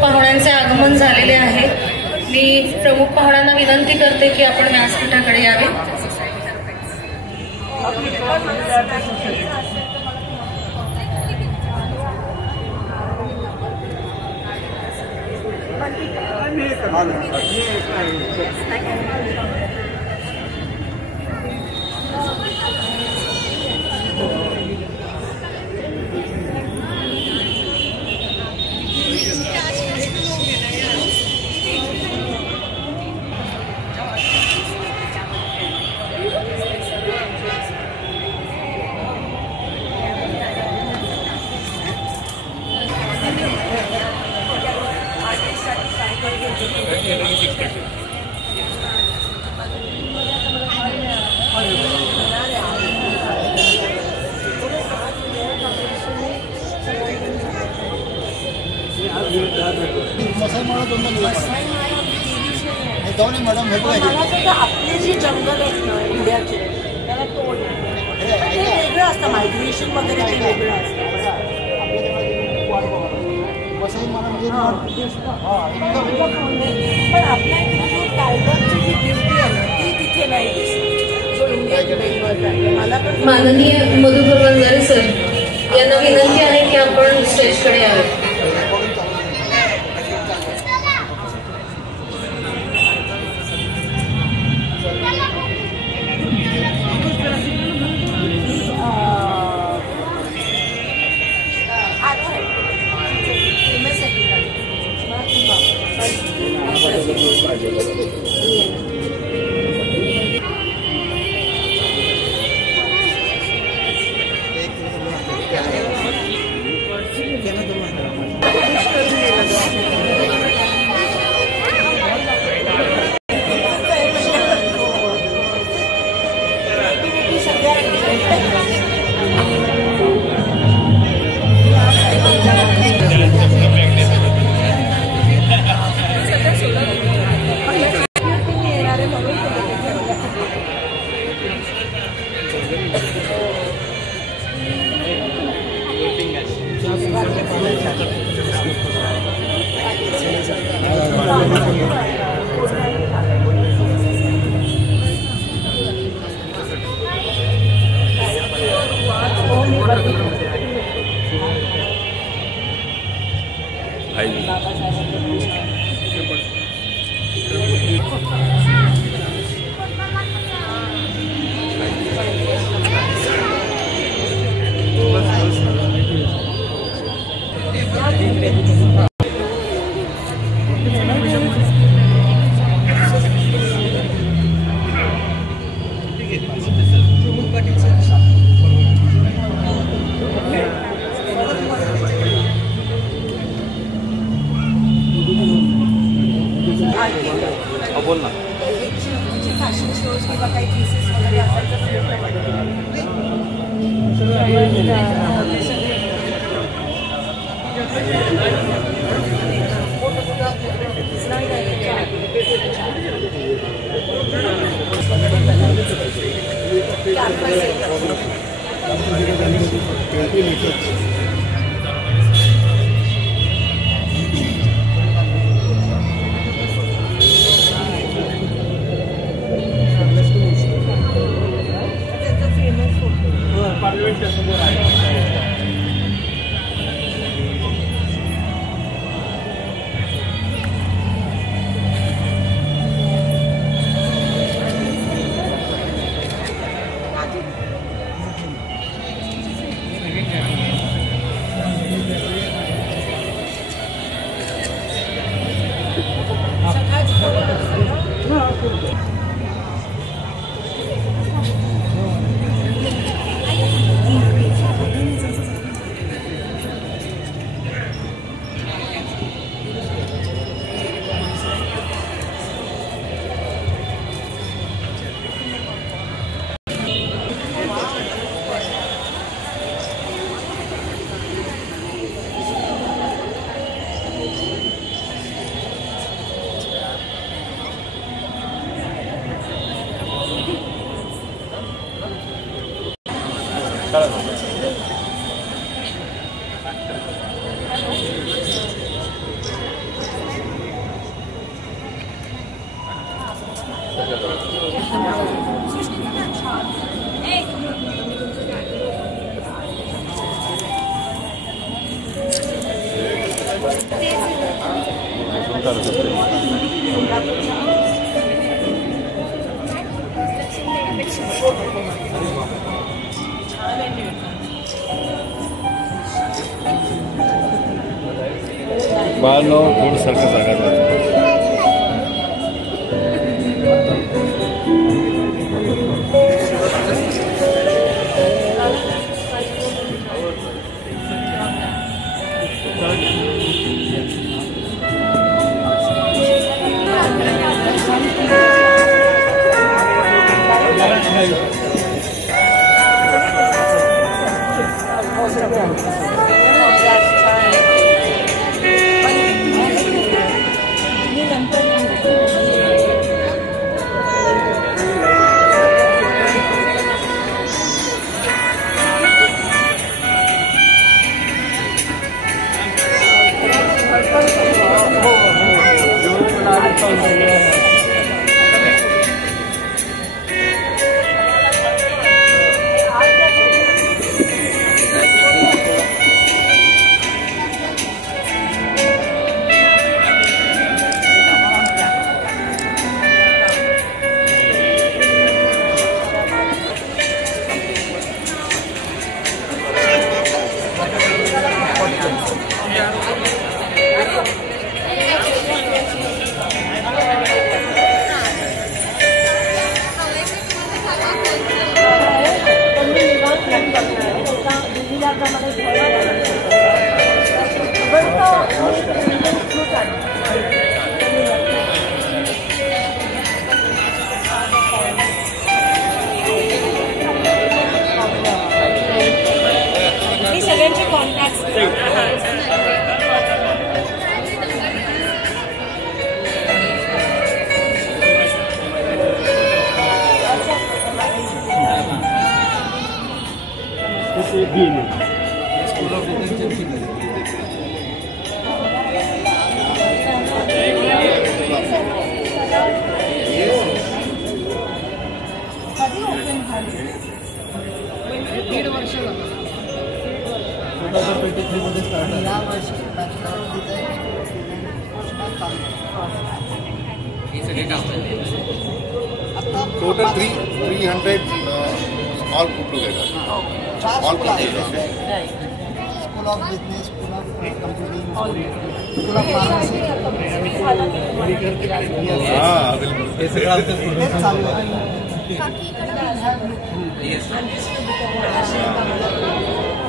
पाहुण्यांचे आगमन झालेले आहे। मी प्रमुख पाहुण्यांना विनंती करते की आपण व्यासपीठाकडे यावे। मॅडम आपले जे जंगल आहेत ना इंडियाचे त्याला तोड ते वेगळं असतं, मायग्रेशन वगैरे ते वेगळं असतं। पण आपल्या इथे जो टायगरची जी ब्युटी आहे ना ती तिथे नाही दिसत, जो इंडियाची वेगळं। मला पण माननीय मधुकर वंजारी सर यांना विनंती आहे की आपण स्टेजकडे यावे। बोल ना फॅशन शोज किंवा काही पीसेस वगैरे असायचं बाळांनो थोडं सारखं जागा सगळ्यांचे contact Total 300 all put together. All put together. School of Business, School of Computing, School of Pharmacy. हे सगळं आमचं तेच चालू आहे.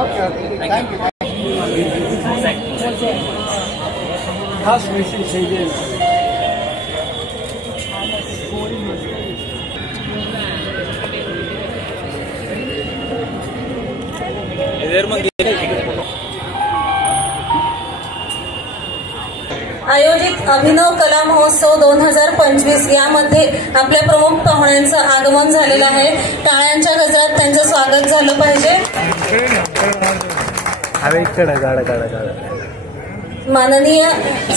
Okay, okay. Thank you. खास विषय चाहिए आयोजित अभिनव कला महोत्सव 2025 यामध्ये आपल्या प्रमुख पाहुण्यांचं आगमन झालेलं आहे. टाळ्यांच्या गजरात त्यांचं स्वागत झालं पाहिजे. माननीय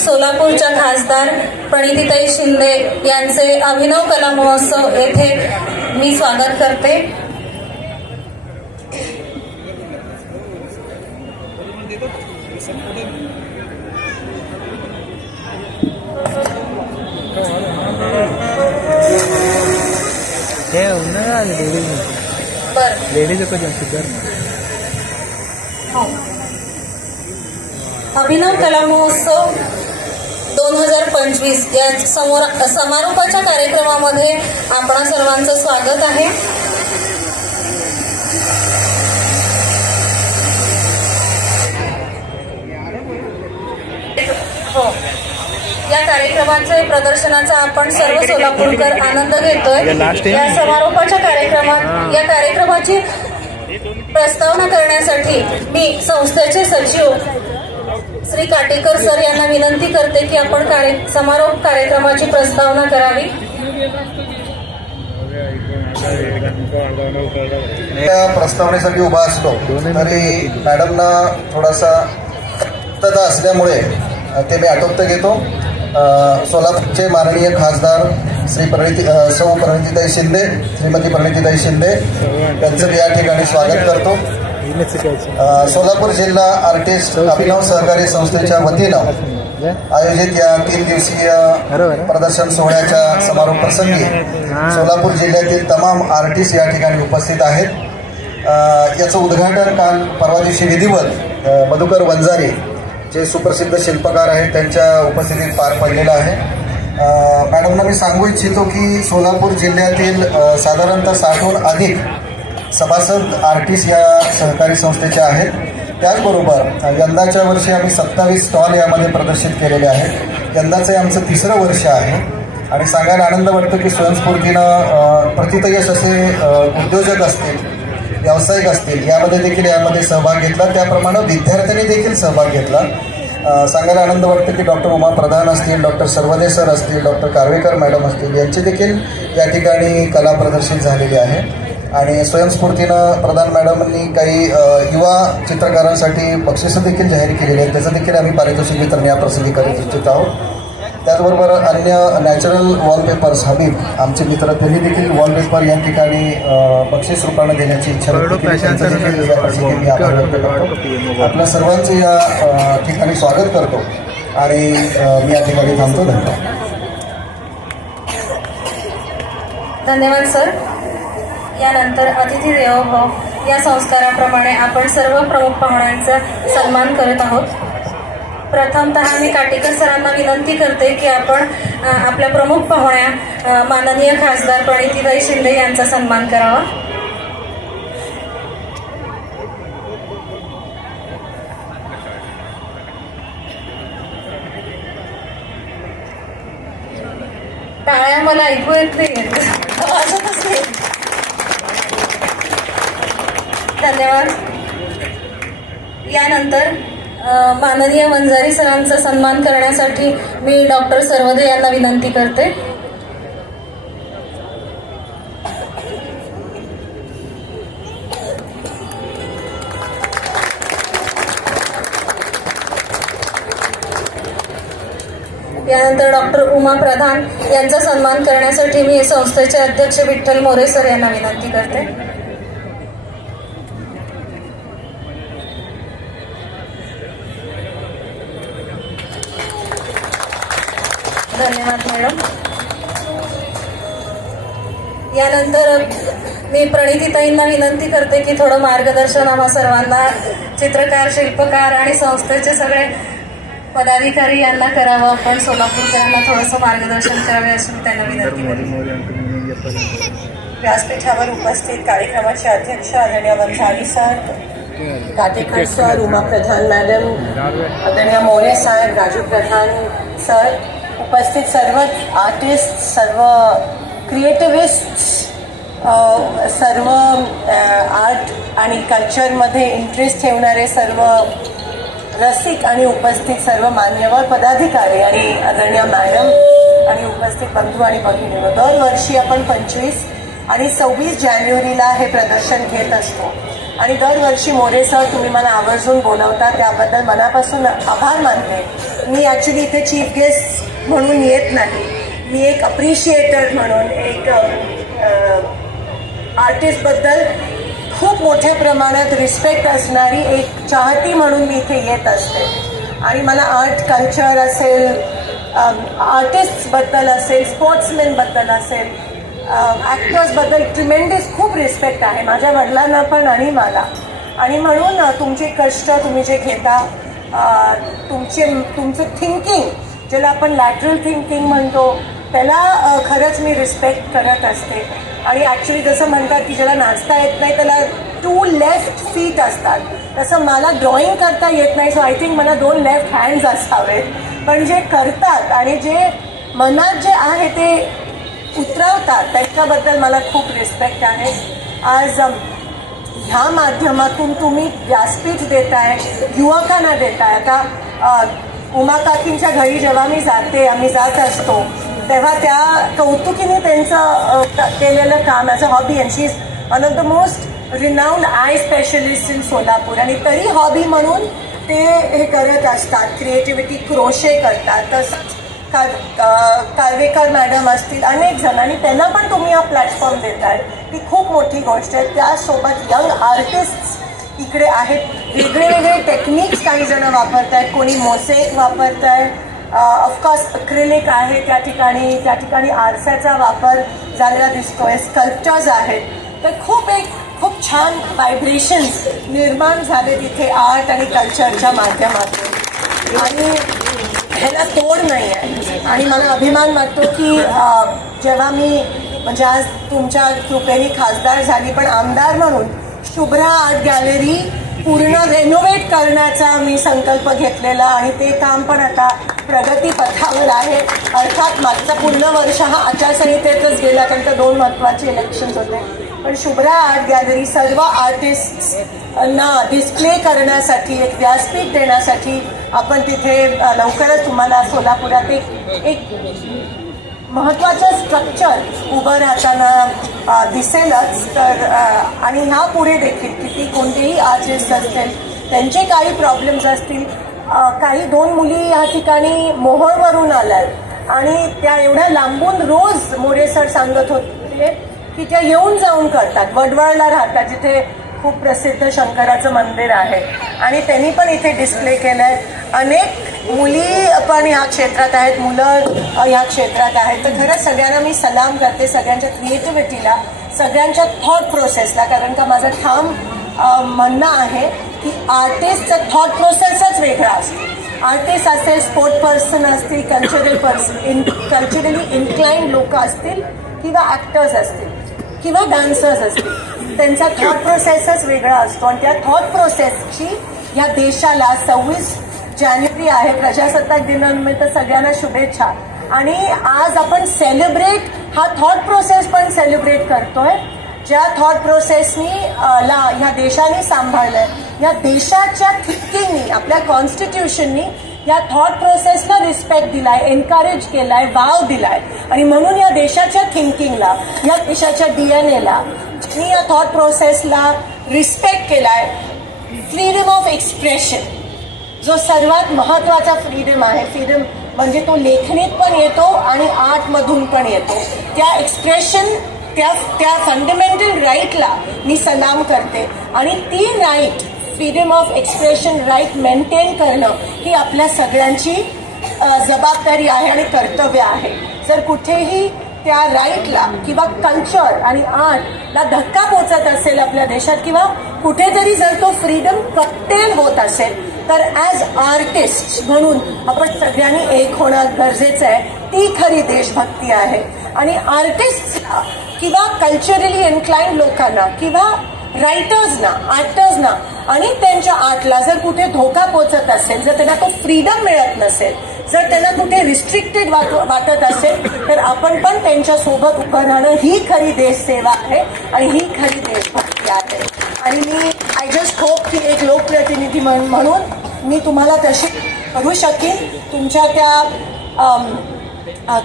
सोलापूरच्या खासदार प्रणितीताई शिंदे यांचे अभिनव कला महोत्सव येथे मी स्वागत करते. अभिनव कला महोत्सव 2025 या समारोपाच्या कार्यक्रमामध्ये आपणा सर्वांचं स्वागत आहे. हो, या कार्यक्रमाचे प्रदर्शनाचा आपण सर्व सोलापूरकर आनंद घेतोय. या समारोपाच्या कार्यक्रमात या कार्यक्रमाची प्रस्तावना करण्यासाठी मी संस्थेचे सचिव श्री काटेकर सर यांना विनंती करते की आपण समारोप कार्यक्रमाची प्रस्तावना करावी. त्या प्रस्तावनेसाठी उभा असतो तरी मॅडमना थोडासा मुक्तता असल्यामुळे ते मी आटोपत घेतो. सोलापूरचे माननीय खासदार सौ प्रणितीताई शिंदे, श्रीमती प्रणितीताई शिंदे यांचं मी या ठिकाणी स्वागत करतो. सोलापूर जिल्हा आर्टिस्ट अभिनव सहकारी संस्थेच्या वतीनं आयोजित या 3 दिवसीय प्रदर्शन सोहळ्याच्या समारोप प्रसंगी सोलापूर जिल्ह्यातील तमाम आर्टिस्ट या ठिकाणी उपस्थित आहेत. याचं उद्घाटन काल परवा दिवशी विधिवत मधुकर वंजारी जे सुप्रसिद्ध शिल्पकार आहेत त्यांच्या उपस्थितीत पार पडलेलं आहे. मॅडमना मी सांगू इच्छितो की सोलापूर जिल्ह्यातील साधारणतः 60हून अधिक सभासद आर्टिस्ट या सहकारी संस्थेचे आहेत. त्याचबरोबर यंदाच्या वर्षी आम्ही 27 स्टॉल यामध्ये प्रदर्शित केलेले आहेत. यंदाचं आमचं 3रं वर्ष आहे आणि सांगायला आनंद वाटतो की स्वयंस्फूर्तीनं प्रतितयश असे उद्योजक असतील, व्यावसायिक असतील यामध्ये देखील यामध्ये सहभाग घेतला. त्याप्रमाणे विद्यार्थ्यांनी देखील सहभाग घेतला. सांगायला आनंद वाटतो की डॉक्टर उमा प्रधान असतील, डॉक्टर सर्वदे सर असतील, डॉक्टर कारवेकर मॅडम असतील यांची देखील या ठिकाणी कला प्रदर्शित झालेली आहे. आणि स्वयंस्फूर्तीनं प्रधान मॅडमांनी काही युवा चित्रकारांसाठी बक्षिसं देखील जाहीर केलेली आहेत. त्याचं देखील आम्ही पारितोषिक वितरण या प्रसंगी करीत इच्छित आहोत. त्याचबरोबर अन्य नॅचरल वॉलपेपर्स हबीब आमचे मित्र त्यांनी देखील वॉलपेपर या ठिकाणी बक्षीस रूपाने देण्याची इच्छा व्यक्त केली. त्यांचं देखील या प्रसंगी मी आभार व्यक्त करतो. आपल्या सर्वांचं या ठिकाणी स्वागत करतो आणि मी या ठिकाणी थांबतो. धन्यवाद सर. यानंतर अतिथी देवो भव या संस्काराप्रमाणे आपण सर्व प्रमुख पाहुण्यांचा सन्मान करत आहोत. प्रथमतः मी काटेकर सरांना विनंती करते की आपण आपल्या प्रमुख पाहुण्या माननीय खासदार प्रणितीताई शिंदे यांचा सन्मान करावा. टाळ्या मला ऐकू येत नाही. धन्यवाद. यानंतर माननीय वंजारी सरांचा सन्मान करण्यासाठी मी डॉक्टर सर्वदे यांना विनंती करते. यानंतर डॉक्टर उमा प्रधान यांचा सन्मान करण्यासाठी मी संस्थेचे अध्यक्ष विठ्ठल मोरे सर यांना विनंती करते. धन्यवाद मॅडम. यानंतर मी प्रणितीताईंना विनंती करते की थोडं मार्गदर्शन आम्हा सर्वांना, चित्रकार, शिल्पकार आणि संस्थेचे सगळे पदाधिकारी यांना करावं. आपण सोलापूरकरांना थोडंसं मार्गदर्शन करावे असून त्यांना विनंती करते. व्यासपीठावर उपस्थित कार्यक्रमाचे अध्यक्ष आदरणीय वंजारी सर, काटेकर सर, उमा प्रधान मॅडम, आदरणीय मोरे साहेब, राजू प्रधान सर, उपस्थित सर्व आर्टिस्ट, सर्व क्रिएटिव्हिस्ट, सर्व आर्ट आणि कल्चरमध्ये इंटरेस्ट ठेवणारे सर्व रसिक आणि उपस्थित सर्व मान्यवर पदाधिकारी आणि आदरणीय मॅडम आणि उपस्थित बंधू आणि भगिनींनो, दरवर्षी आपण 25 आणि 26 जानेवारीला हे प्रदर्शन घेत असतो आणि दरवर्षी मोरे सर तुम्ही मला आवर्जून बोलवता त्याबद्दल मनापासून आभार मानते. मी ॲक्च्युली इथे चीफ गेस्ट म्हणून येत नाही, मी एक अप्रिशिएटर म्हणून, एक आर्टिस्टबद्दल खूप मोठ्या प्रमाणात रिस्पेक्ट असणारी एक चाहती म्हणून मी इथे येत असते. आणि मला आर्ट कल्चर असेल, आर्टिस्टबद्दल असेल, स्पोर्ट्समॅनबद्दल असेल, ॲक्टर्सबद्दल ट्रिमेंडस खूप रिस्पेक्ट आहे माझ्या वडिलांना पण आणि मला. आणि म्हणून तुमचे कष्ट तुम्ही जे घेता, तुमचं थिंकिंग ज्याला आपण लॅटरल थिंकिंग म्हणतो त्याला खरंच मी रिस्पेक्ट करत असते. आणि ॲक्च्युली जसं म्हणतात की ज्याला नाचता येत नाही त्याला 2 लेफ्ट फीट असतात, तसं मला ड्रॉइंग करता येत नाही. सो आय थिंक मला 2 लेफ्ट हँड्स असावेत. पण जे करतात आणि जे मनात जे आहे ते उतरवतात त्याच्याबद्दल मला खूप रिस्पेक्ट आहे. आज ह्या माध्यमातून तुम्ही व्यासपीठ देताय, युवकांना देताय. आता उमा काकींच्या घरी जेव्हा मी जाते, आम्ही जात असतो तेव्हा त्या कौतुकीने त्यांचं केलेलं काम as a hobby, and she is one of the most renowned I specialist in Solapur. आणि तरी हॉबी म्हणून ते हे करत असतात, क्रिएटिव्हिटी, क्रोशे करतात. तसंच काळवेकर मॅडम असतील, अनेक जण, आणि त्यांना पण तुम्ही हा प्लॅटफॉर्म देताय, ही खूप मोठी गोष्ट आहे. त्यासोबत यंग आर्टिस्ट इकडे आहेत, वेगळे वेगळे टेक्निक्स काही जण वापरत आहेत, कोणी मोसेक वापरत आहे, ऑफकोर्स अक्रिलिक आहे त्या ठिकाणी आरशाचा वापर झालेला दिसतोय, स्कल्पचर्स आहेत. तर खूप छान व्हायब्रेशन्स निर्माण झाले तिथे आर्ट आणि कल्चरच्या माध्यमातून, आणि ह्याला तोड नाही आहे. आणि मला अभिमान वाटतो की जेव्हा मी म्हणजे आज तुमच्या कृपेने खासदार झाली, पण आमदार म्हणून शुभ्रा आर्ट गॅलरी पूर्ण रेनोव्हेट करण्याचा मी संकल्प घेतलेला, आणि ते काम पण आता प्रगतीपथावर आहे. अर्थात मागचा पूर्ण वर्ष हा आचारसंहितेतच गेला, कारण का 2 महत्त्वाचे इलेक्शन्स होते. पण शुभ्रा आर्ट गॅलरी सर्व आर्टिस्टना डिस्प्ले करण्यासाठी, एक व्यासपीठ देण्यासाठी आपण तिथे लवकरच तुम्हाला सोलापुरात एक महत्त्वाचं स्ट्रक्चर उभं राहताना दिसेलच. तर आणि ह्या पुढे देखील किती कोणतेही आर्टिस्ट असतील, त्यांचे काही प्रॉब्लेम्स असतील. काही 2 मुली या ठिकाणी मोहोळवरून आल्यात, आणि त्या एवढ्या लांबून रोज मोरे सर सांगत होते की त्या येऊन जाऊन करतात. वडवळला राहतात, जिथे खूप प्रसिद्ध शंकराचं मंदिर आहे, आणि त्यांनी पण इथे डिस्प्ले केलंय. अनेक मुली पण ह्या क्षेत्रात आहेत, मुलं ह्या क्षेत्रात आहेत. तर खरंच सगळ्यांना मी सलाम करते, सगळ्यांच्या क्रिएटिव्हिटीला, सगळ्यांच्या थॉट प्रोसेसला. कारण का माझं ठाम म्हणणं आहे की आर्टिस्टचा थॉट प्रोसेसच वेगळा असतो. आर्टिस्ट असेल, स्पोर्ट पर्सन असतील, कल्चरली इन्क्लाइंड लोक असतील, किंवा ॲक्टर्स असतील, किंवा डान्सर्स असतील, त्यांचा थॉट प्रोसेसच वेगळा असतो. आणि त्या थॉट प्रोसेसची या देशाला 26 जानेवारी आहे, प्रजासत्ताक दिनानिमित्त सगळ्यांना शुभेच्छा. आणि आज आपण सेलिब्रेट हा थॉट प्रोसेस पण सेलिब्रेट करतोय, ज्या थॉट प्रोसेसनी ह्या देशाने सांभाळलंय, या देशाच्या थिंकिंगनी, आपल्या कॉन्स्टिट्यूशननी या थॉट प्रोसेसला रिस्पेक्ट दिलाय, एनकरेज केलाय, वाव दिलाय. आणि म्हणून या देशाच्या थिंकिंगला, या देशाच्या डीएनएला, ज्यांनी या थॉट प्रोसेसला रिस्पेक्ट केलाय, फ्रीडम ऑफ एक्सप्रेशन जो सर्वात महत्वाचा फ्रीडम आहे. फ्रीडम म्हणजे तो लेखणीत पण येतो आणि आर्टमधून पण येतो. त्या एक्सप्रेशन, त्या फंडामेंटल राईटला मी सलाम करते. आणि ती right, freedom of expression right maintain करणं ही आपल्या सगळ्यांची जबाबदारी आहे आणि कर्तव्य आहे. जर कुठेही त्या राईटला किंवा कल्चर आणि आर्टला धक्का पोचत असेल आपल्या देशात, किंवा कुठेतरी जर तो फ्रीडम कट्टेल होत असेल, तर ॲज आर्टिस्ट म्हणून आपण सगळ्यांनी एक होणं गरजेचं आहे. ती खरी देशभक्ती आहे. आणि आर्टिस्टला किंवा कल्चरली इन्क्लाइंड लोकांना, किंवा रायटर्सना, ॲक्टर्सना आणि त्यांच्या आर्टला जर कुठे धोका पोचत असेल, जर त्यांना तो फ्रीडम मिळत नसेल, जर त्यांना कुठे रिस्ट्रिक्टेड वाटत असेल, तर आपण पण त्यांच्यासोबत उभं राहणं ही खरी देशसेवा आहे आणि ही खरी देशभक्ती आहे. आणि मी आय जस्ट होप की एक लोकप्रतिनिधी म्हणून मी तुम्हाला तशी करू शकेन.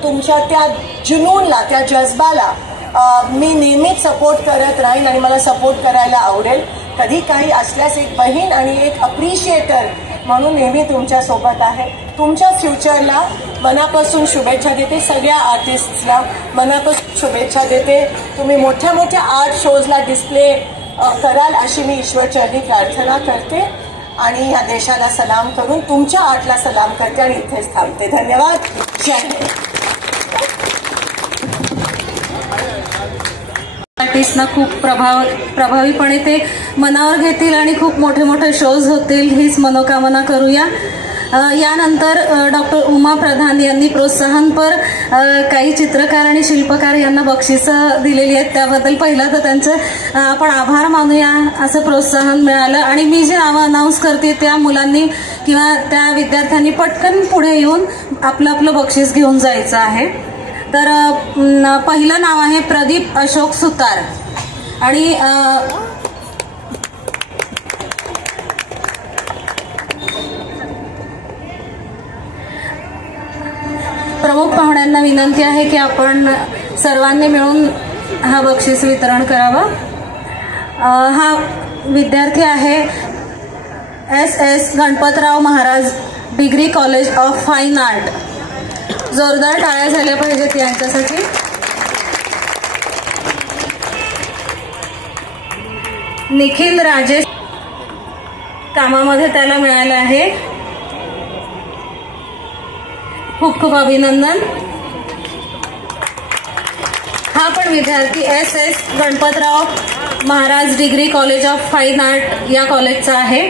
तुमच्या त्या जुनूनला, त्या जज्बाला मी नेहमीच सपोर्ट करत राहीन आणि मला सपोर्ट करायला आवडेल. कधी काही असल्यास एक बहीण आणि एक अप्रिशिएटर म्हणून नेहमी तुमच्यासोबत आहे. तुमच्या फ्युचरला मनापासून शुभेच्छा देते. सगळ्या आर्टिस्टला मनापासून शुभेच्छा देते. तुम्ही मोठ्या मोठ्या आर्ट शोजला डिस्प्ले कराल अशी मी ईश्वरचरणी प्रार्थना करते. आणि या देशाला सलाम करून तुमच्या आर्टला सलाम करते आणि इथेच थांबते. धन्यवाद. जय हिंद. आर्टिस्टना खूप प्रभावीपणे ते मनावर घेतील आणि खूप मोठे मोठे शोज होतील हीच मनोकामना करूया. यानंतर डॉक्टर उमा प्रधान यांनी प्रोत्साहनपर काही चित्रकार आणि शिल्पकार यांना बक्षिसं दिलेली आहेत. त्याबद्दल पहिलं तर त्यांचं आपण आभार मानूया. असं प्रोत्साहन मिळालं. आणि मी जे नावं अनाऊन्स करते त्या मुलांनी किंवा त्या विद्यार्थ्यांनी पटकन पुढे येऊन आपलं बक्षीस घेऊन जायचं आहे. तर पहिलं नाव आहे प्रदीप अशोक सुतार. आणि प्रमुख पाहुण्यांना विनंती आहे की आपण सर्वांनी मिळून हा बक्षीस वितरण करावं. हा विद्यार्थी आहे S.S. Ganpatrao Maharaj degree college of fine art. जोरदार टाळ्या झाल्या पाहिजेत यांच्यासाठी. निखिल राजेश कामामध्ये त्याला मिळालं आहे. खूप खूप अभिनंदन. हा पण विद्यार्थी SS Ganpatrao Maharaj degree college of fine art या कॉलेजचा आहे.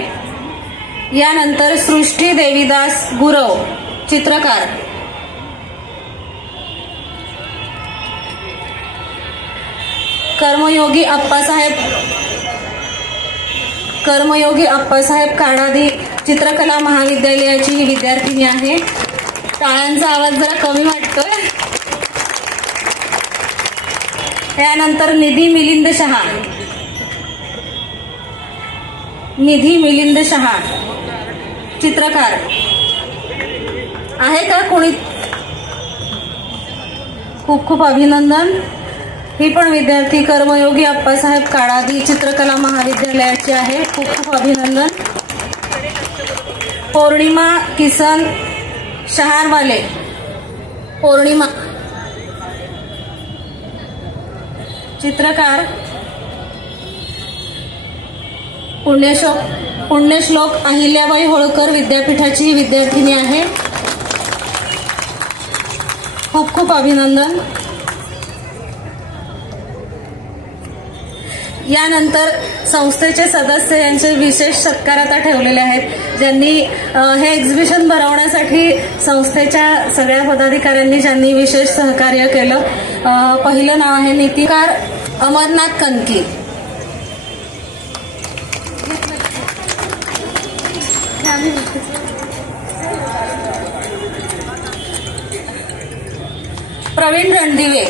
यानंतर सृष्टी देवीदास गुरव चित्रकार. कर्मयोगी अप्पासाहेब काडादी चित्रकला महाविद्यालयाची ही विद्यार्थिनी आहे. टाळ्यांचा आवाज जरा कमी वाटतोय. त्यानंतर निधी मिलिंद शहा चित्रकार आहे का कोणी? खूप खूप अभिनंदन. ही पण विद्यार्थी कर्मयोगी अप्पासाहेब काडादी चित्रकला महाविद्यालयाची आहे. खूप खूप अभिनंदन. पौर्णिमा किसन शहारवाले पौर्णिमा चित्रकार. पुण्यश्लोक अहिल्याबाई होळकर विद्यापीठाची ही विद्यार्थिनी आहे. खूप खूप अभिनंदन. यानंतर संस्थेचे सदस्य यांचे विशेष सत्कार आता ठेवलेले आहेत. ज्यांनी हे एक्झिबिशन भरवण्यासाठी संस्थेच्या सगळ्या पदाधिकाऱ्यांनी ज्यांनी विशेष सहकार्य केलं. पहिलं नाव आहे नीतिकार अमरनाथ कनकी. प्रवीण रणदिवे